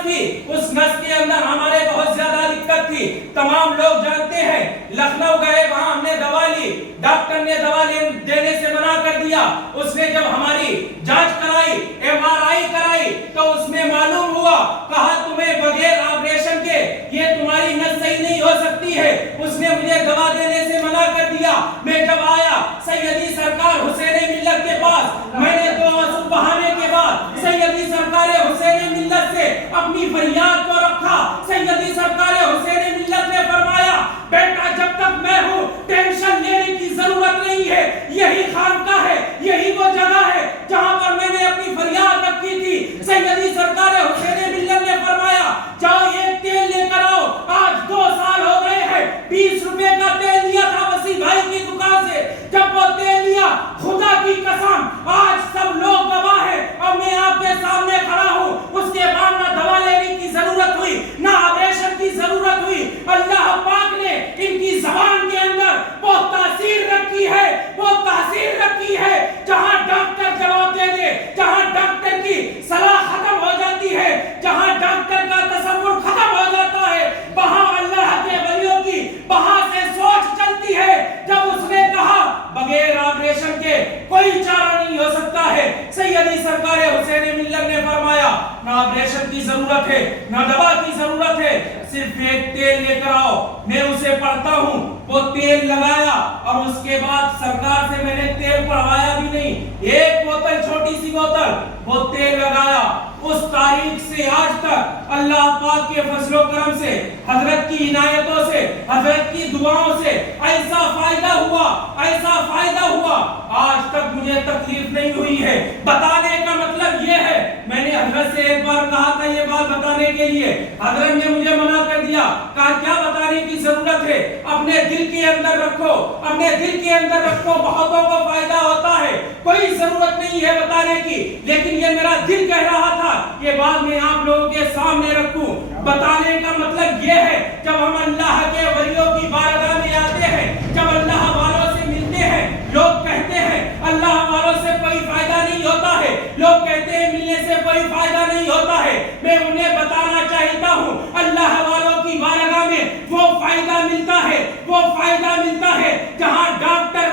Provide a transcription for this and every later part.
نس تھی، اس نس کے اندر ہمارے بہت زیادہ دقت تھی، تمام لوگ جانتے ہیں۔ لکھنؤ گئے، وہاں ہم نے دوا لی، ڈاکٹر نے دوا دینے سے منع کر دیا۔ اس نے جب ہماری جانچ کرائی، MRI کرائی، تو اس میں معلوم ہوا، کہا تمہیں بغیر آپریشن کے یہ تمہاری نس صحیح نہیں ہو سکتی ہے۔ اس نے مجھے دوا دینے سے منع کر دیا۔ میں جب آیا سیدی سرکار حسین ملت کے پاس، میں نے دو آنسو بہانے کے بعد سیدی سرکار حسین ملت سے اپنی فریاد کو رکھا۔ سیدی سرکار حسین ملت نے فرمایا، بیٹا جب تک میں ہوں ٹینشن لینے کی ضرورت نہیں ہے، یہی خانقاہ ہے، یہی وہ جگہ ہے جہاں پر میں نے اپنی فریاد رکھی تھی۔ سیدی سرکار حسین ملت نے فرمایا، جاؤ ایک تیل لے کر آؤ۔ آج 2 سال ہو گئے ہیں، 20 روپے کا تیل لیا تھا وسیع بھائی کی دکان سے، جب وہ تیل لیا، خدا کی قسم آج سب لوگ گواہ ہیں اور میں آپ کے سامنے کھڑا ہوں، اس کے بعد نہ دوا لینے کی ضرورت ہوئی، نہ آپریشن کی ضرورت ہوئی۔ اللہ پاک نے ان کی زبان کے اندر وہ تاثیر رکھی ہے، وہ تاثیر رکھی ہے، جہاں ڈاکٹر جواب دے دے، جہاں ڈاکٹر کی صلاح ختم ہو جاتی ہے، جہاں ڈاکٹر کا تصور ختم ہو جاتا ہے، وہاں اللہ کے ولیوں کی وہاں سے سوچ چلتی ہے۔ جب اس نے کہا بغیر آپریشن کے کوئی چارہ نہیں ہو سکتا ہے، سیدی سرکار حسین ملت نے فرمایا، نہ آپریشن کی ضرورت ہے، نہ دوا کی ضرورت ہے، صرف ایک تیل لے کر آؤ۔ میں اسے پڑھتا ہوں، وہ تیل لگایا اور اس کے بعد سرکار سے میں نے تیل پڑھوایا بھی نہیں، ایک بوتل، چھوٹی سی بوتل، وہ تیل لگایا۔ اس تاریخ سے آج تک اللہ پاک کے فضل و کرم سے، حضرت کی عنایتوں سے، حضرت کی دعاؤں سے ایسا فائدہ ہوا، ایسا فائدہ ہوا، آج تک مجھے تکلیف نہیں ہوئی ہے۔ بتانے کا مطلب یہ ہے، میں نے حضرت سے ایک بار کہا تھا یہ بات بتانے کے لیے، حضرت نے مجھے منع کر دیا، کہا کیا بتانے کی ضرورت ہے، اپنے دل کے اندر رکھو، اپنے دل کے اندر رکھو، بہتوں کو فائدہ ہوتا ہے، کوئی ضرورت نہیں ہے بتانے کی، لیکن یہ میرا دل کہہ رہا تھا یہ بات میں آپ لوگوں کے سامنے رکھوں۔ بتانے کا مطلب یہ ہے، جب ہم اللہ کے ولیوں کی بارگاہ میں آتے ہیں، جب اللہ والوں سے ملتے ہیں، لوگ کہتے ہیں اللہ والوں سے کوئی فائدہ نہیں ہوتا ہے، لوگ کہتے ہیں ملنے سے کوئی فائدہ نہیں ہوتا ہے، میں انہیں بتانا چاہتا ہوں اللہ والوں کی بارگاہ میں وہ فائدہ ملتا ہے، وہ فائدہ ملتا ہے جہاں ڈاکٹر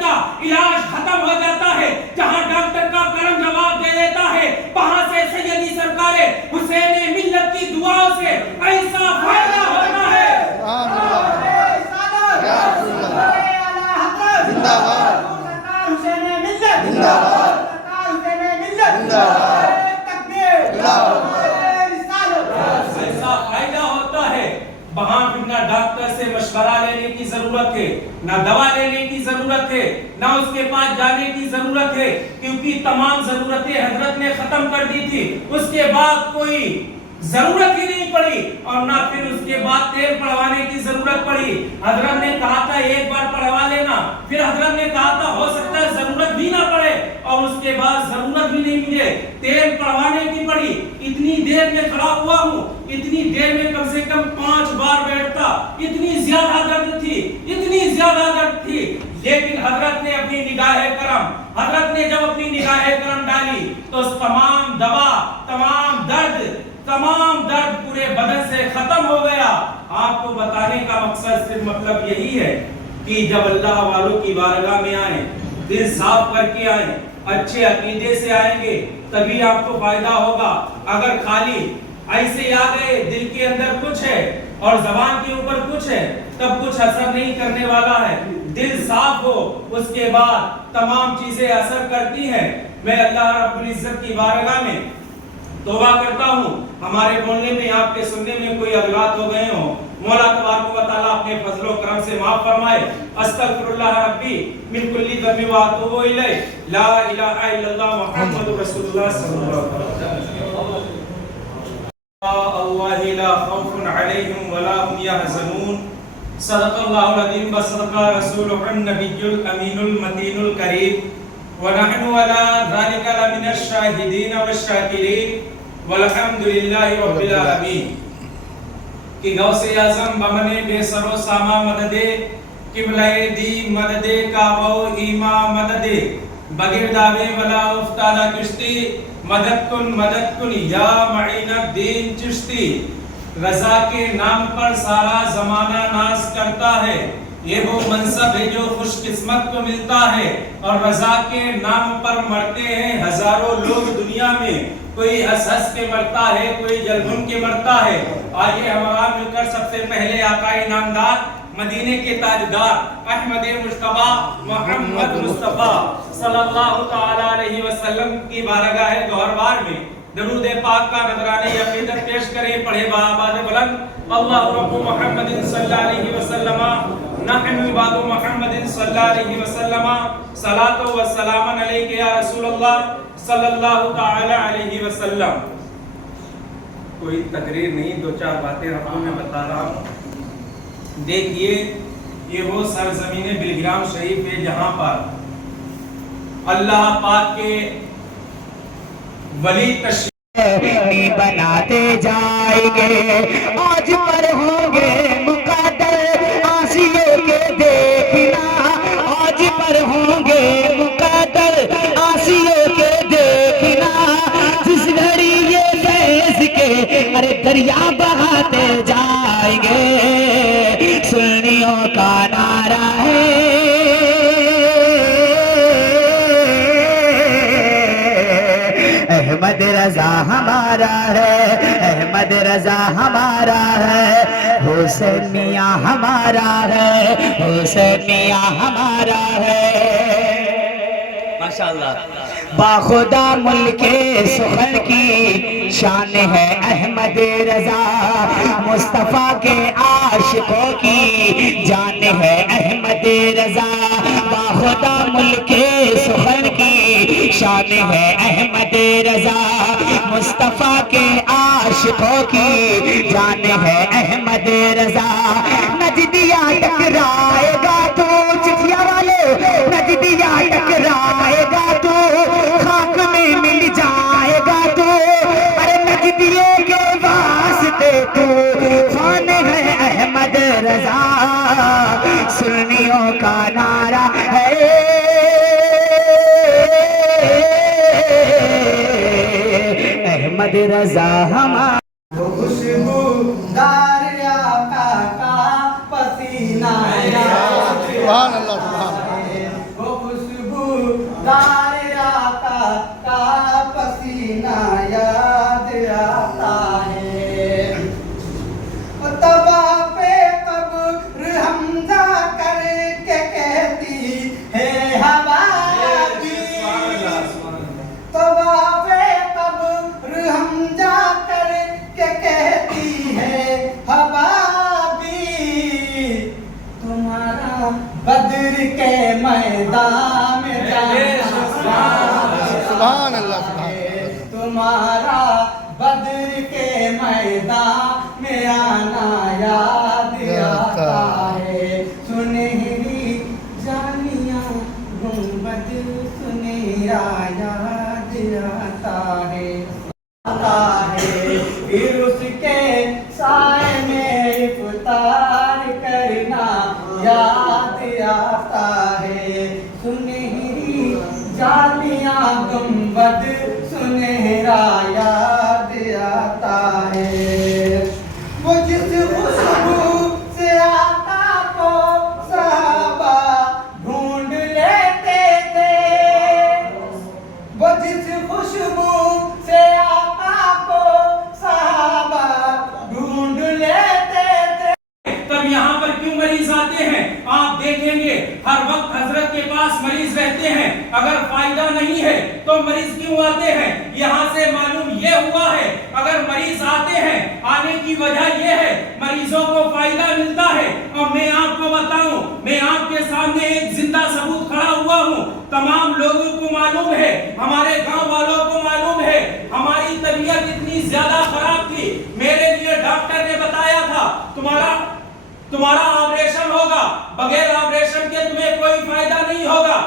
کا علاج ختم ہو جاتا ہے، جہاں ڈاکٹر کا کرم جواب دے دیتا ہے، وہاں سے سیدی سرکار حسین ملت کی دعاؤں سے ایسا فائدہ ہوتا ہے۔ ایسا فائدہ ہوتا ہے، وہاں پھر نہ ڈاکٹر سے مشورہ لینے کی ضرورت ہے، نہ دوا لینے کی ضرورت ہے، نہ اس کے پاس جانے کی ضرورت ہے، کیونکہ تمام ضرورتیں حضرت نے ختم کر دی تھی۔ اس کے بعد کوئی ضرورت ہی نہیں پڑی، اور نہ پھر اس کے بعد تیل پڑھوانے کی ضرورت پڑی۔ حضرت نے کہا تھا ایک بار پڑھوا لینا، پھر حضرت نے کہا تھا ہو سکتا ہے ضرورت بھی نہ پڑے، اور اس کے بعد ضرورت بھی نہیں ملے، تیل پڑھوانے کی پڑی۔ اتنی دیر میں کھڑا ہوا ہوں، اتنی دیر میں کم سے کم 5 بار بیٹھتا، اتنی زیادہ درد تھی، اتنی زیادہ درد تھی، لیکن حضرت نے اپنی نگاہ کرم، حضرت نے جب اپنی نگاہ کرم ڈالی تو تمام دوا، تمام درد پورے بدن سے ختم ہو گیا۔ آپ کو بتانے کا مقصد صرف مطلب یہی ہے کہ جب اللہ والوں کی بارگاہ میں آئیں، دل صاف کر کے آئیں، اچھے عقیدے سے آئیں گے، تبھی آپ کو فائدہ ہوگا۔ اگر خالی ایسے آ گئے، دل کے اندر کچھ ہے اور زبان کے اوپر کچھ ہے، تب کچھ اثر نہیں کرنے والا ہے۔ دل صاف ہو، اس کے بعد تمام چیزیں اثر کرتی ہیں۔ میں اللہ رب العزت کی بارگاہ میں توبہ کرتا ہوں ہمارے بولنے میں، آپ کے سننے میں کوئی اغلاط ہو گئے ہوں، مولا تبارک و تعالیٰ اپنے فضل و کرم سے معاف فرمائے۔ استغفر اللہ ربی من کل ذنب و اتوب الیہ، لا الہ الا اللہ محمد رسول اللہ صلی اللہ علیہ وسلم۔ اللہ لا خوف علیہم ولا هم يحزنون، صدق اللہ العظیم و صدق رسولہ النبی الامین المتین الکریم، ونحن على ذلك لمن الشاہدین والشاکرین، والحمدللہ رب العالمین۔ کہ غوث اعظم بمنے بے سر و ساما مددے، قبلہ دی مددے، کعبہ و ایما مددے، بغیر دعوے ولا افتادہ کشتی، مدد کن یا معین الدین چشتی، رضا کے نام پر سارا زمانہ ناز کرتا ہے، یہ وہ منصب ہے جو خوش قسمت کو ملتا ہے، اور رضا کے نام پر مرتے ہیں ہزاروں لوگ دنیا میں، کوئی ہنس ہنس کے مرتا ہے، کوئی جل بھن کے مرتا ہے۔ آئیے ہمارا مل کر سب سے پہلے آقا انعامدار مدینے کے تاجدار احمد مجتبی محمد مصطفیٰ صلی اللہ تعالی علیہ وسلم کی بارگاہ گوہروار میں درود پاک کا نذرانہ عقیدت پیش کریں۔ پڑھے بآواز بلند، اللہ رب محمد صلی اللہ علیہ وسلم نحن عباد محمد صلی اللہ علیہ وسلم صلاۃ و سلام علیک یا رسول اللہ صلی اللہ تعالی علیہ وسلم۔ کوئی تقریر نہیں، دو چار باتیں آپ کو میں بتا رہا ہوں۔ دیکھیے یہ وہ سرزمین بلگرام شریف ہے جہاں پر اللہ پاک کے ولی تشریف بناتے جائیں گے، آج پر ہوں گے مقدر آسیوں کے دیکھنا، آج پر ہوں گے مقدر آسیوں کے دیکھنا، جس گھڑی یہ فیض کے ارے دریا بہاتے جائیں گے، سنیوں کا نعرہ ہے احمد رضا ہمارا ہے، احمد رضا ہمارا ہے، حسین میاں ہمارا ہے، حسین میاں ہمارا ہے۔ ماشاءاللہ باخدا ملک سخن کی شان ہے احمد رضا، مصطفیٰ کے عاشقوں کی جان ہے احمد رضا، باخدا ملک سخن کی شان ہے احمد رضا، مصطفیٰ کے عاشقوں کی جان ہے احمد رضا۔ نجدیا ٹکرائے گا تو چٹیا والے، نجدیا ٹکرائے گا تو خاک میں مل جائے گا تو، ارے نجدیے کے واسطے تو خان ہے احمد رضا، سنیوں کا نعرہ ہے احمد رضا ہمارا۔ وہ خوشبو دار آقا کا پسینہ سبحان اللہ سبحان اللہ، وہ خوشبو دار آقا کا پسینہ یاد آتا ہے، طواف قبر حمزہ کر کے کہتی ہے ہوا بھی، طواف قبر حمزہ کر کے کہتی ہے ہوا بھی، تمہارا بدر کے میدان میں جانا سبحان اللہ سبحان ہے، تمہارا بدر کے میدان میں آنا یاد آتا ہے، سنہری جانیاں گنبد سنہرا یاد آتا ہے، پھر اس کے سائے میں افطار کرنا یاد آتا ہے، سنہری جالیاں گنبد سنہرا یاد آتا ہے، وہ جس خوشبو سے آقا کو صحابہ ڈھونڈ لیتے تھے، وہ جس خوشبو سے آقا کو صحابہ ڈھونڈ لیتے تھے۔ تب یہاں پر کیوں مریض آتے ہیں؟ آپ دیکھیں گے ہر وقت حضرت کے پاس مریض رہتے ہیں، اگر فائدہ نہیں ہے تو مریض کیوں آتے ہیں؟ یہاں سے معلوم یہ ہوا ہے اگر مریض آتے ہیں، آنے کی وجہ یہ ہے مریضوں کو فائدہ ملتا ہے۔ اور میں آپ کو بتاؤں، میں آپ کے سامنے ایک زندہ ثبوت کھڑا ہوا ہوں، تمام لوگوں کو معلوم ہے، ہمارے گاؤں والوں کو معلوم ہے، ہماری طبیعت اتنی زیادہ خراب تھی، میرے لیے ڈاکٹر نے بتایا تھا تمہارا آپریشن ہوگا، بغیر آپریشن کے تمہیں کوئی فائدہ نہیں ہوگا،